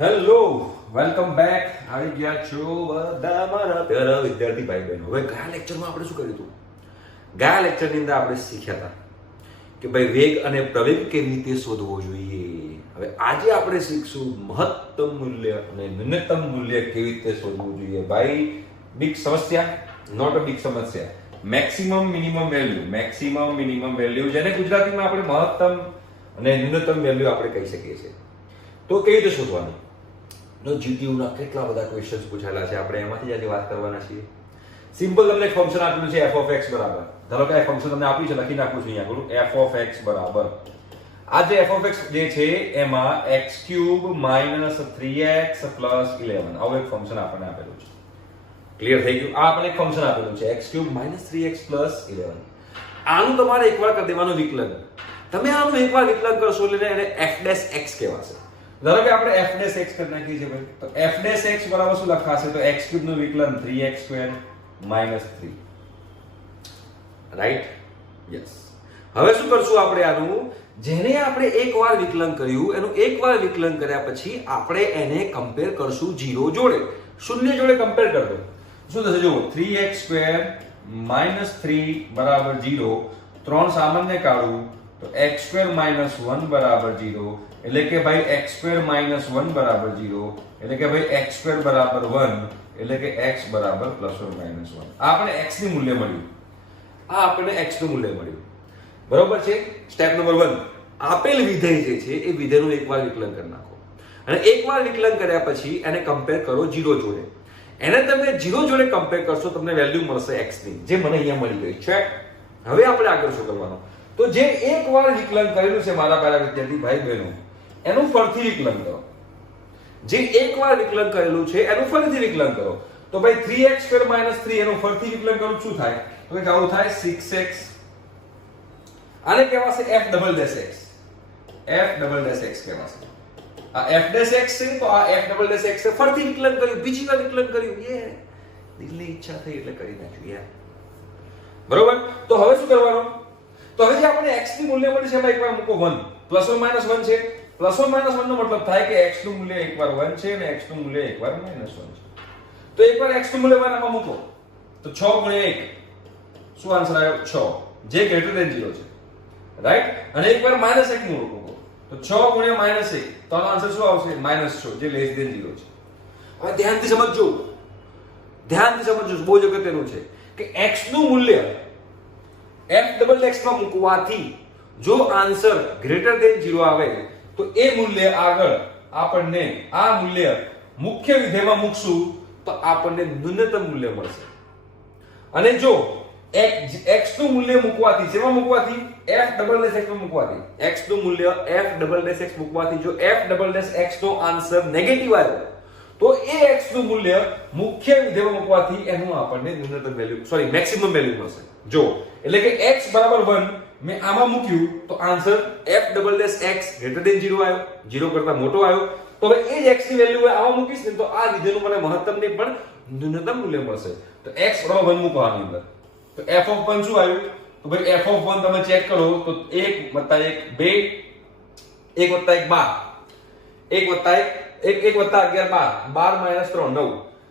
Hello welcome back આવી ગયા છો બધા મારા પ્યારા વિદ્યાર્થી ભાઈ બહેનો હવે ગયા લેક્ચરમાં આપણે શું કર્યું હતું? ગયા લેક્ચરની અંદર આપણે શીખ્યા હતા કે ભાઈ વેગ અને પ્રવેગ કેવી રીતે શોધવો જોઈએ? હવે આજે આપણે શીખશું મહત્તમ મૂલ્ય અને ન્યૂનતમ મૂલ્ય કેવી રીતે શોધવું જોઈએ. ભાઈ બિગ સમસ્યા? નોટ અ બિગ સમસ્યા. Maximum minimum value maximum minimum value જેને ગુજરાતીમાં આપણે મહત્તમ અને ન્યૂનતમ વેલ્યુ આપણે કહી શકીએ છીએ. તો કેવી રીતે શોધવાનું? નો જીટીયુના કેટલા બધા ક્વેશ્ચન્સ પૂછાયેલા છે. આપણે એમાંથી જ આજે વાત કરવાના છીએ. સિમ્પલ તમને એક ફંક્શન આપેલું છે એફ ઓફ એક્સ બરાબર. ધારો કે આ ફંક્શન તમને આપ્યું છે, લખી નાખું છું અહીંયા બોલું એફ ઓફ એક્સ બરાબર. આ જે એફ ઓફ એક્સ જે છે, એમાં x cube minus three x plus eleven આવું એક ફંક્શન આપણને આપેલું છે. ક્લિયર થઈ ગયું? આ આપણને એક ફંક્શન આપેલું છે x cube minus three x plus eleven આનું તમારે એકવાર કરી દેવાનું વિકલન. તમે આનું એકવાર વિકલન કરશો એટલે એને એફ ડેશ એક્સ કહેવાશે. ધારો કે આપણે f ડેશ x કરી નાખીએ છીએ ભાઈ, તો f ડેશ x બરાબર શું લખાશે? તો x ક્યુબનું વિકલન 3x square minus 3 right yes હવે શું કરશું આપણે આનું? જેને આપણે એકવાર વિકલન કર્યું, એનું એકવાર વિકલન કર્યા પછી આપણે એને કમ્પેર કરશું 0 જોડે. શૂન્ય જોડે કમ્પેર કરજો શું થશે? જુઓ 3x સ્ક્વેર માઇનસ 3 બરાબર 0 ત્રણ સામાન્ય કાઢું, તો x માઇનસ 1 બરાબર 0 એટલે કે ભાઈ x સ્ક્વેર માઇનસ 1 બરાબર 0 એટલે કે ભાઈ x સ્ક્વેર બરાબર 1 એટલે કે x બરાબર પ્લસ વન માઇનસ 1 આ આપણે x ની મૂલ્ય મળ્યું. આ આપણને x નું મૂલ્ય મળ્યું. બરોબર છે? સ્ટેપ નંબર 1 આપેલ વિધેય જે છે એ વિધેયનું એકવાર વિકલન કરી નાખો. અને એકવાર વિકલન કર્યા પછી એને કમ્પેર કરો 0 જોડે. એને તમે 0 જોડે કમ્પેર કરશો, તમને વેલ્યુ મળશે x ની. જે મને અહીંયા મળી ગઈ. છે હવે આપણે આગળ શું કરવાનું? તો જે એકવાર વિકલન કરેલું છે મારા પહેલા વિદ્યાર્થી ભાઈ બહેનો એનું ફરીથી વિકલન કરો. જે એકવાર વિકલન કરેલું છે, એનું ફરીથી વિકલન કરો. તો ભાઈ 3x સ્ક્વેર 3 એનું ફરીથી વિકલન કરું, શું થાય? તો કે આવું થાય 6x આને કહેવાશે f double dash x. f double dash x કહેવાશે. આ f ડેશ x છે તો આ f ડબલ ડેશ x છે ફરીથી વિકલન કર્યું, બીજી વાર વિકલન કર્યું. યે, દિલની ઈચ્છા થઈ એટલે કરી નાખ્યું યાર બરોબર? તો હવે શું કરવાનું? તો હવે જે આપણે x ની મૂલ્ય મળી છે, એમાં એકવાર મૂકો 1 પ્લસ ઓર માઇનસ 1 છે. પ્લસ વન માઇનસ વન નો મતલબ થાય કે એક્સનું મૂલ્ય એકવાર વન છે અને એક્સનું મૂલ્ય એકવાર માઇનસ વન છે. તો એકવાર એક્સનું મૂલ્ય 1 આમાં મૂકો. તો છ ગુણ્યા એક. શું આન્સર આવ્યો? છ. જે ગ્રેટર દેન જીરો છે. રાઈટ અને એકવાર માઇનસ એક નું મૂકો. તો છ ગુણ્યા માઇનસ એક. તો આનો આન્સર શું આવશે? માઇનસ છ, જે લેસ દેન જીરો છે. હવે ધ્યાનથી સમજજો. ધ્યાનથી સમજજો. બહુ જ અગત્યનું છે કે એક્સનું મૂલ્ય એફ ડબલ એક્સમાં મૂકવાથી જો આન્સર ગ્રેટર દેન જીરો આવે તો એ મૂલ્ય આગળ આપણને આ મૂલ્ય મુખ્ય વિધેયમાં મૂકશું તો આપણને ન્યૂનતમ મૂલ્ય મળશે. અને જો x નું મૂલ્ય મૂકવાથી શેમાં મૂકવાથી? f ડબલ ડેશ x માં મૂકવાથી. x નું મૂલ્ય f ડબલ ડેશ x મૂકવાથી. જો f ડબલ ડેશ x નો આન્સર નેગેટિવ આવ્યો તો એ x નું મૂલ્ય મુખ્ય વિધેયમાં મૂકવાથી એનું આપણને ન્યૂનતમ વેલ્યુ સોરી મેક્સિમમ વેલ્યુ મળશે. જો, એટલે કે x બરાબર 1 મેં આમાં મૂક્યું તો answer f double dash x greater than 0 આવ્યો. 0 કરતા મોટો આવ્યો. તો હવે એ જ x ની વેલ્યુ આમાં મૂકીશ ને તો આ વિધેયનું મને મહત્તમ નહીં પણ ન્યૂનતમ મૂલ્ય મળશે. તો x બરાબર 1 મૂકવાની અંદર. તો f ઓફ 1 શું આવ્યું? તો ભાઈ f ઓફ 1 તમે ચેક કરો તો 1 1 2 1 1 12 1 1 એક એક વત્તા અગિયાર બાર. બાર માઇનસ ત્રણ, નવ.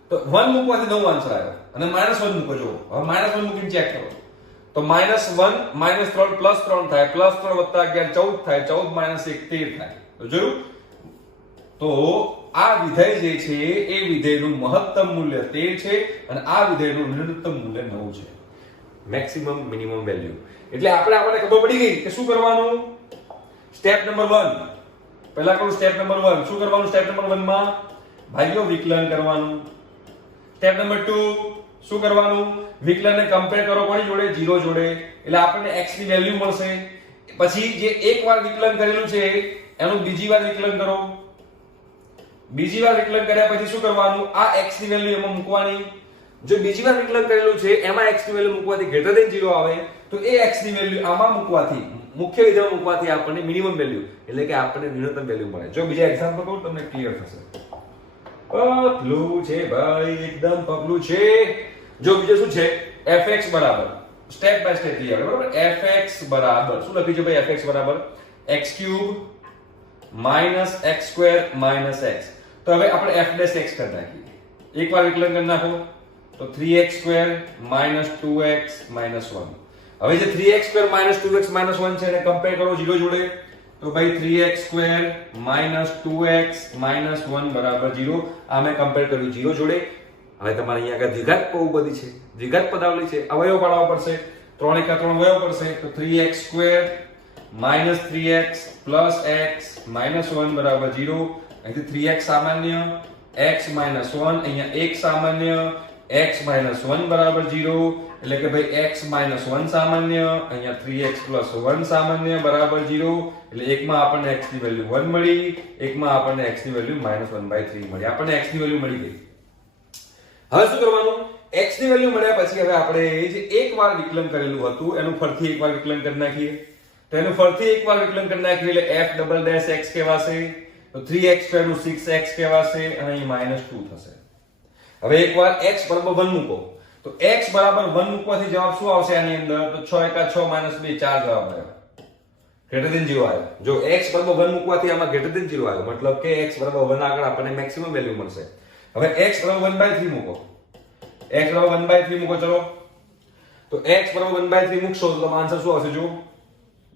તો વન મૂકવાથી નવ આન્સર આવ્યો. અને માઇનસ વન મૂકો જો હવે માઇનસ વન મૂકીને ચેક કરો. તો માઇનસ વન માઇનસ ત્રણ પ્લસ ત્રણ થાય. પ્લસ ત્રણ વત્તા અગિયાર, ચૌદ થાય. ચૌદ માઇનસ એક, તેર થાય. જોયું? તો આ વિધેય જે છે, એ વિધેયનું મહત્તમ મૂલ્ય તેર છે અને આ વિધેયનું ન્યૂનતમ મૂલ્ય નવ છે. મેક્સિમમ મિનિમમ વેલ્યુ એટલે આપણે આપણને ખબર પડી ગઈ કે શું કરવાનું? સ્ટેપ નંબર વન પહેલા કરું સ્ટેપ નંબર વન શું કરવાનું? સ્ટેપ નંબર 1 માં ભાઈઓ વિકલન કરવાનું. સ્ટેપ નંબર 2 શું કરવાનું? વિકલનને કમ્પેર કરો, કોની જોડે? 0 જોડે. એટલે આપણને x ની વેલ્યુ મળશે. પછી જે એકવાર વિકલન કરેલું છે, એનું બીજી વાર વિકલન કરો. બીજી વાર વિકલન કર્યા પછી શું કરવાનું? આ x ની વેલ્યુ એમાં મૂકવાની. જો બીજી વાર વિકલન કરેલું છે, એમાં x ની વેલ્યુ મૂકવાથી ગ્રેટર ધેન 0 આવે, તો એ x ની વેલ્યુ આમાં મૂકવાથી, મુખ્ય વિધેયમાં મૂકવાથી આપણને મિનિમમ વેલ્યુ એટલે કે આપણને ન્યૂનતમ વેલ્યુ મળે. જો બીજા એક્ઝામ્પલ કહું, તમને ક્લિયર થશે. પગલું છે ભાઈ, એકદમ પગલું છે. જો બીજું શું છે? Fx બરાબર. સ્ટેપ બાય સ્ટેપ ક્લિયર બરાબર? Fx બરાબર. શું લખ્યું છે ભાઈ fx બરાબર? X cube minus x square minus x તો હવે આપણે f ડેશ x કરી નાખીએ. એકવાર વિકલન કરી નાખો. તો 3x square minus 2x minus 1 હવે જે 3x square minus 2x minus 1 છે એને કમ્પેર કરો 0 જોડે. તો ભાઈ 3x square minus 2x minus 1 બરાબર 0 આ મેં કમ્પેર કર્યું 0 જોડે. હવે તમારે અહીંયા આગળ દ્વિઘાત બહુપદી છે. દ્વિઘાત પદાવલી છે. અવયવ પાડવા પડશે. ત્રણ એકા ત્રણ અવયવ પડશે. તો 3x square minus 3x plus x minus 1 બરાબર 0 અહીંથી 3x સામાન્ય. x માઇનસ 1 અહીંયા 1 સામાન્ય. x માઇનસ 1 બરાબર 0 એટલે કે ભાઈ x માઇનસ 1 સામાન્ય. અહીંયા 3x પ્લસ 1 સામાન્ય બરાબર 0 એટલે એકમાં આપણને x ની વેલ્યુ 1 મળી. એકમાં આપણને x ની વેલ્યુ માઇનસ 1 બાય 3 મળી. આપણને x ની વેલ્યુ મળી ગઈ. હવે શું કરવાનું? X ની વેલ્યુ મળ્યા પછી હવે આપણે જે એકવાર વિકલન કરેલું હતું, એનું ફરીથી એકવાર વિકલન કરી નાખીએ. તો એનું ફરીથી એકવાર વિકલન કરી નાખીએ એટલે f ડબલ ડેશ x કહેવાશે, તો 3x સ્ક્વેરનું 6x કહેવાશે, અને અહીં માઇનસ 2 થશે. હવે એકવાર x બરાબર 1 મૂકો. તો x બરાબર 1 મૂકવાથી જવાબ શું આવશે આની અંદર? તો 6 એકા 6 માઇનસ 2 4 જવાબ આવ્યો ગ્રેટર ધેન 0 આવ્યો. જો x બરાબર 1 મૂકવાથી આમાં ગ્રેટર ધેન 0 આવ્યો, મતલબ કે x બરાબર 1 આગળ આપણને મેક્સિમમ વેલ્યુ મળશે. હવે x બરાબર 1 by 3 મૂકો. x બરાબર 1 બાય 3 મૂકો, ચલો. તો x બરાબર 1 by 3 મૂકશો, તો આન્સર શું આવશે જો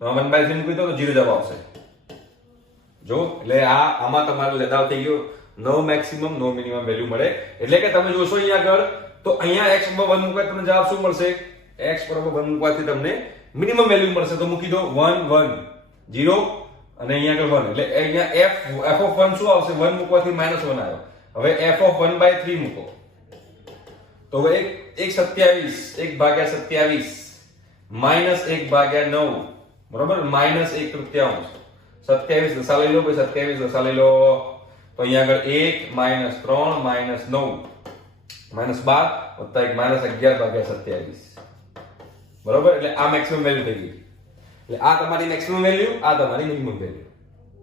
1 by 3 મૂકી દો તો 0 જવાબ આવશે. જો એટલે આ આમાં તમારે લેદાવ થઈ ગયો. No maximum no minimum value મળે. એટલે કે તમે જોશો અહીંયા આગળ, તો અહીંયા બરાબર 1 મૂકવાથી તમને જવાબ શું મળશે? x બરાબર 1 મૂકવાથી તમને મિનિમમ વેલ્યુ મળશે. તો મૂકી દો 1 1 0 અને અહીંયા આગળ 1 એટલે અહીંયા f f ઓફ 1 શું આવશે? 1 મૂકવાથી -1 આવ્યો. હવે f ઓફ 1 બાય 3 મૂકો. તો હવે એક એક 27 1 ભાગ્યા 27 માઇનસ 1 ભાગ્યા 9 બરોબર? માઇનસ 1 તૃતીયાંશ. 27 દસા લઈ લો ભાઈ 27 દસા લઈ લો. તો અહીંયા આગળ 1 માઇનસ 3 માઇનસ 9 માઇનસ બાર, વત્તા એક માઇનસ 11 ભાગ્યા 27 બરોબર? એટલે આ મેક્સિમમ વેલ્યુ થઈ ગઈ. એટલે આ તમારી મેક્સિમમ વેલ્યુ આ તમારી મિનિમમ વેલ્યુ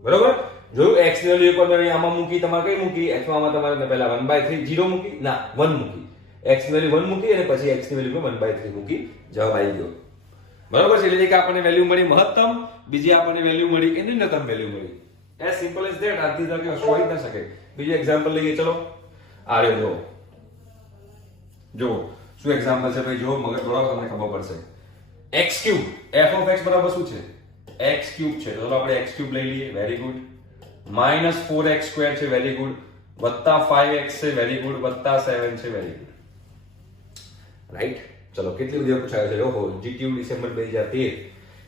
બરોબર? જોયું? એક્સની વેલ્યુ તમે આમાં મૂકી, તમારે કઈ મૂકી? X માં આમાં તમારે પહેલા વન બાય થ્રી જીરો મૂકી? ના વન મૂકી. એક્સની વેલ્યુ વન મૂકી અને પછી એક્સની વેલ્યુ 1/3 મૂકી. જવાબ આવી ગયો. બરોબર છે? એટલે એક આપણને વેલ્યુ મળી મહત્તમ, બીજી આપણને વેલ્યુ મળી કે ન્યૂનતમ વેલ્યુ મળી. એઝ સિમ્પલ એઝ ધેટ આથી તકે હોઈ ન શકે. બીજું એક્ઝામ્પલ લઈએ, ચલો. આ રહ્યો જો જો શું એક્ઝામ્પલ છે? ભાઈ જો મગજ દોડાવો, તમને ખબર પડશે. X ક્યુબ x બરાબર શું છે? X ક્યુબ છે. ચલો આપણે ક્યુબ લઈ લઈએ. Very good minus four x square છે વેરી ગુડ વત્તા ફાઈવ એક્સ છે વેરી ગુડ વત્તા સેવન છે વેરી ગુડ રાઈટ ચલો કેટલી બધી પૂછાય છે ઓહો જીટીયુ ડિસેમ્બર બે હજાર તેર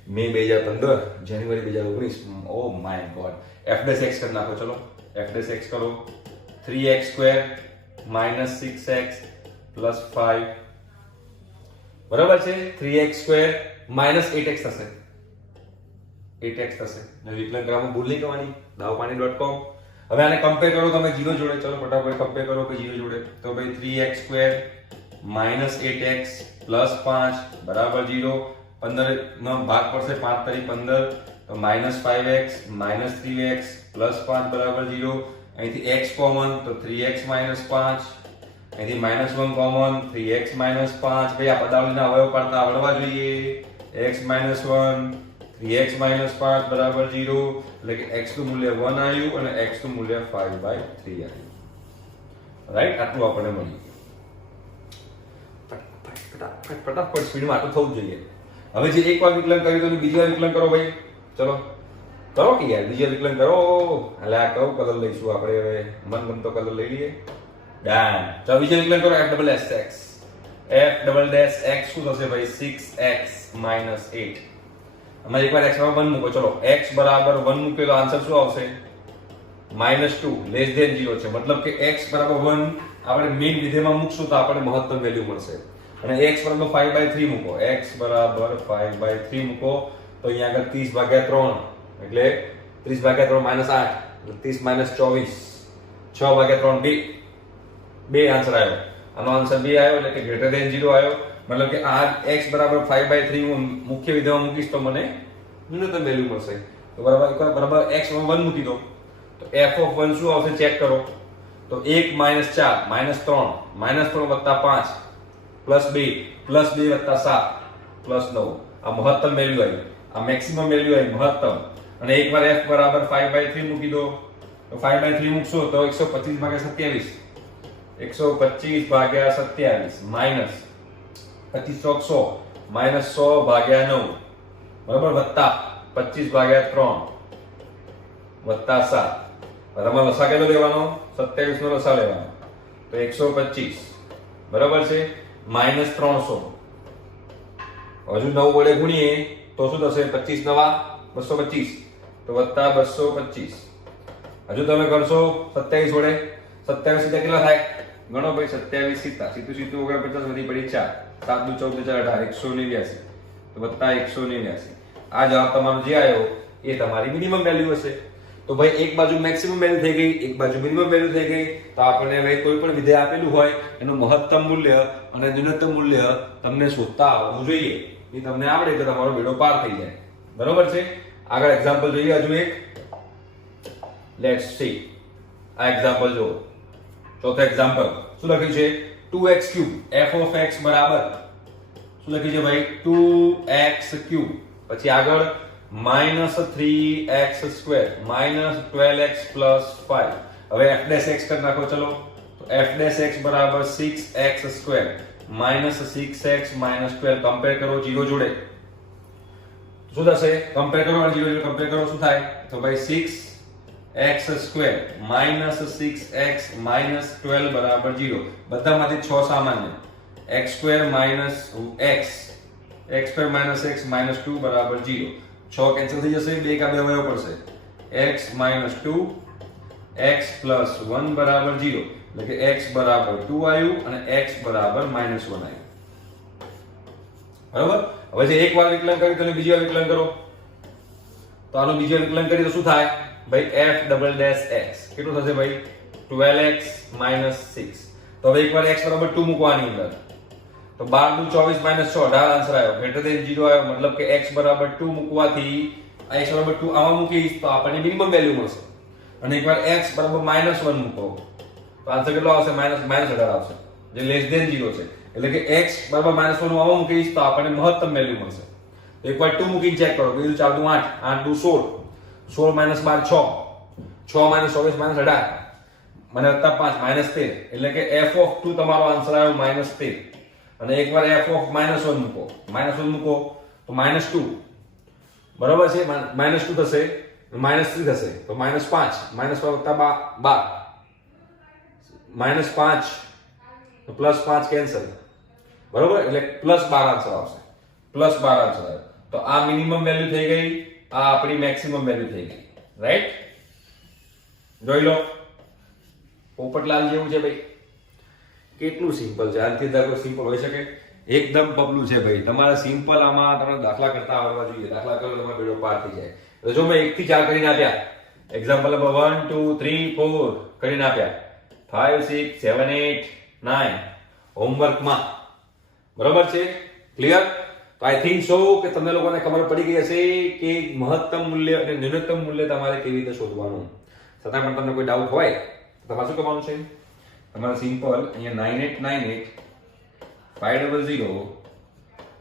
મે બે હજાર પંદર જાન્યુઆરી બે હજાર ઓગણીસ ઓ my god f dash x કરી નાખો ચલો એફ ડેસ એક્સ કરો three x square minus six x plus five બરાબર છે three x square minus eight x થશે એટ એક્સ થશે ને વિકલન કરવામાં ભૂલ નહીં કરવાની. દાવપાણી ડોટ કોમ હવે આને કમ્પેર કરો, તમે જીરો જોડે. ચલો, ફટાફટ કમ્પેર કરો કે જીરો જોડે. તો ભાઈ three x square minus eight x plus પાંચ બરાબર જીરો પંદર નો ભાગ પડશે પાંચ તારીખ પંદર. તો minus five x minus three x plus પાંચ બરાબર જીરો અહીંથી એક્સ કોમન તો થ્રી એક્સ માઇનસ પાંચ અહીંથી minus one common three x minus પાંચ ભાઈ, આ પદાવલીના અવયવ પાડતા આવડવા જોઈએ. X minus one three x minus પાંચ બરાબર જીરો એટલે કે એક્સનું મૂલ્ય વન આવ્યું અને એક્સનું મૂલ્ય ફાઈવ બાય થ્રી આવ્યું. રાઈટ આટલું આપણને મળ્યું. ફટાફટ સ્પીડમાં આટલું થવું જોઈએ. હવે જે એક વાર વિકલન કર્યું તો બીજી વાર વિકલન કરો ભાઈ. ચલો. કરો કે યાર? બીજી વિકલન કરો. એટલે આ કયો કલર લઈશું આપણે હવે? મનગમતો કલર લઈ લઈએ. ડન ચાલો, બીજો વિકલન કરો. F double s x f double dash x શું થશે ભાઈ? 6x માઇનસ 8 અમારે એકવાર બરાબર 1 મૂકો. ચલો, x બરાબર 1 મૂક્યો તો આન્સર શું આવશે? Minus two less than zero છે. મતલબ કે x બરાબર વન આપણે મેઇન વિધેયમાં મૂકશું તો આપણને મહત્તમ વેલ્યુ મળશે. અને x બરાબર ફાઈવ બાય થ્રી મૂકો. X બરાબર ફાઈવ બાય થ્રી મૂકો તો અહીંયા આગળ 30 ભાગ્યા ત્રણ, એટલે 30 ભાગ્યા ત્રણ માઇનસ આઠ ત્રીસ માઇનસ 24 6 ભાગ્યા 3 2 બે આન્સર આવ્યો. આનો આન્સર બે આવ્યો, એટલે કે ગ્રેટર દેન ઝીરો આવ્યો. મતલબ કે આ x બરાબર 5 બાય 3 હું મુખ્ય વિધેયમાં મૂકીશ તો મને ન્યૂનતમ વેલ્યુ મળશે. તો બરાબર બરાબરમાં 1 મૂકી દો. તો f ઓફ 1 શું આવશે? ચેક કરો. તો 1 માઇનસ 4 માઇનસ 3 માઇનસ 3 વત્તા 5 પ્લસ 2 પ્લસ 2 વત્તા 7 પ્લસ 9 આ મહત્તમ વેલ્યુ આવી. આ મેક્સિમમ વેલ્યુ આવી, મહત્તમ. અને એકવાર f બરાબર 5 બાય 3 મૂકી દો. તો ફાઈવ બાય થ્રી મૂકશો તો એકસો પચીસ ભાગ્યા સત્યાવીસ. એકસો પચીસ ભાગ્યા સત્યાવીસ માઇનસ પચીસ સો, માઇનસ સો ભાગ્યા નવ, બરાબર? વત્તા પચીસ ભાગ્યા ત્રણ, વત્તા સાત. બરાબર લસા કેટલો લેવાનો? સત્યાવીસ નો લસા લેવાનો. તો એકસો પચીસ. બરાબર છે? માઇનસ ત્રણસો. હજુ નવ વડે ગુણીએ, તો શું થશે? પચીસ નવા, બસો પચીસ. તો વત્તા બસો પચીસ. હજુ તમે કરશો સત્યાવીસ વડે. સત્યાવીસ કેટલા થાય? ગણો ભાઈ સત્યાવીસ સીતા. સીધું સીધું ઓગણપચાસ વધી પડી ચાર. સાત દુ ચૌદ ચાર અઢાર. એકસો નેવ્યાસી. તો વત્તા એકસો નેવ્યાસી. આ જવાબ તમારો જે આવ્યો એ તમારી મિનિમમ વેલ્યુ હશે. તો ભાઈ એક બાજુ મેક્સિમમ વેલ્યુ થઈ ગઈ, એક બાજુ મિનિમમ વેલ્યુ થઈ ગઈ. તો આપણને હવે કોઈ પણ વિધેય આપેલું હોય, એનું મહત્તમ મૂલ્ય અને ન્યૂનતમ મૂલ્ય તમને શોધતા આવવું જોઈએ. એ તમને આવડે તો તમારો બેડો પાર થઈ જાય. બરોબર છે? આગળ એક્ઝામ્પલ જોઈએ હજુ એક. લેટ્સ સી આ એક્ઝામ્પલ જુઓ. ચોથો એક્ઝામ્પલ શું લખ્યું છે? Two x cube. F of x બરાબર. શું લખ્યું છે ભાઈ? Two x cube. પછી આગળ, minus three x square. Minus twelve x plus five. હવે એફ ડેસ એક્સ કરી નાખો, ચલો. તો એફ ડેસ એક્સ બરાબર six x square. Minus six x minus twelve. Compare કરો જીરો જોડે. શું થશે? કમ્પેર કરો અને જીરો જોડે કમ્પેર કરો, શું થાય? તો ભાઈ, six x square minus six x minus twelve બરાબર જીરો બધામાંથી છ સામાન્ય. X square minus x x square minus x minus two બરાબર જીરો છ કેન્સલ થઈ જશે, બે કા બે વયો પડશે. X minus two x plus one બરાબર જીરો એટલે કે એક્સ બરાબર ટુ આવ્યું અને એક્સ બરાબર માઇનસ વન આવ્યું. બરાબર? હવે જે એક વાર વિકલન કર્યું તમે બીજી વાર વિકલન કરો. તો આનું બીજી વાર વિકલન કરીએ તો શું થાય? ભાઈ, f ડબલ ડેશ x. કેટલું થશે ભાઈ? 12x 6 તો હવે એકવાર x બરાબર 2 મૂકવાની અંદર. તો 12 2 24 માઇનસ 6 18 આન્સર આવ્યો. ગ્રેટર દેન 0 આવ્યો, મતલબ કે x બરાબર 2 મૂકવાથી x બરાબર 2 આમાં મૂકીશ, તો આપણને મિનિમમ વેલ્યુ મળશે. અને એકવાર x બરાબર માઇનસ 1 મૂકો. તો આન્સર કેટલો આવશે? માઇનસ માઇનસ 18 આવશે. જે લેસ દેન 0 છે. એટલે કે x બરાબર માઇનસ 1 આમાં મૂકીશ, તો આપણને મહત્તમ વેલ્યુ મળશે. એકવાર 2 મૂકીને ચેક કરો. બીજું ચાલતું 8 8 2 16 સોળ માઇનસ બાર, છ. છ માઇનસ ચોવીસ માઇનસ અઢાર. મને વત્તા પાંચ, માઇનસ તેર. એટલે કે એફ ઓફ ટુ તમારો આન્સર આવ્યો માઇનસ તેર. અને એકવાર એફ ઓફ માઇનસ વન મૂકો. માઇનસ વન મૂકો, તો માઇનસ ટુ. બરોબર છે? માઇનસ ટુ થશે, માઇનસ થ્રી થશે, તો માઇનસ પાંચ. માઇનસ પાંચ વત્તા બાર. માઇનસ પાંચ પ્લસ પાંચ કેન્સલ. બરોબર? એટલે પ્લસ બાર આન્સર આવશે. પ્લસ બાર આન્સર આવ્યો. તો આ મિનિમમ વેલ્યુ થઈ ગઈ. આ આપણી મેક્સિમમ વેલ્યુ થઈ ગઈ. રાઈટ જોઈ લો. પોપટલાલ જેવું છે ભાઈ. કેટલું સિમ્પલ છે. આનાથી ધારો સિમ્પલ હોઈ શકે. એકદમ પગલું છે ભાઈ. તમારે સિમ્પલ આમાં તમને દાખલા કરતા આવડવા જોઈએ. દાખલા કરો તમારો બેડો પાર થઈ જાય. તો જો મેં એકથી ચાર કરીને આપ્યા. Example number one two three four કરીને આપ્યા. Five six seven eight nine હોમવર્કમાં બરોબર છે? ક્લિયર તો આઈ થિંક સો કે તમને લોકોને ખબર પડી ગઈ હશે કે મહત્તમ મૂલ્ય અને ન્યૂનતમ મૂલ્ય તમારે કેવી રીતે શોધવાનું છતાં પણ તમને કોઈ ડાઉટ હોય તો તમારે શું કરવાનું છે તમારે સિમ્પલ અહીંયા nine eight nine eight five double zero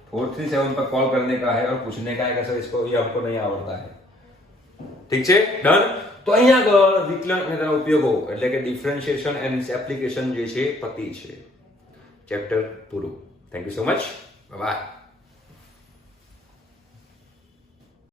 four three seven पर कॉल करने का है और पूछने का है कि सर इसको ये हमको नहीं आवड़ता है ઠીક છે ડન તો અહીંયા આગળ વિકલન અને તેના ઉપયોગો એટલે કે ડિફરન્શિએશન એન્ડ એપ્લિકેશન જે છે પતિ છે ચેપ્ટર પૂરું thank you so much bye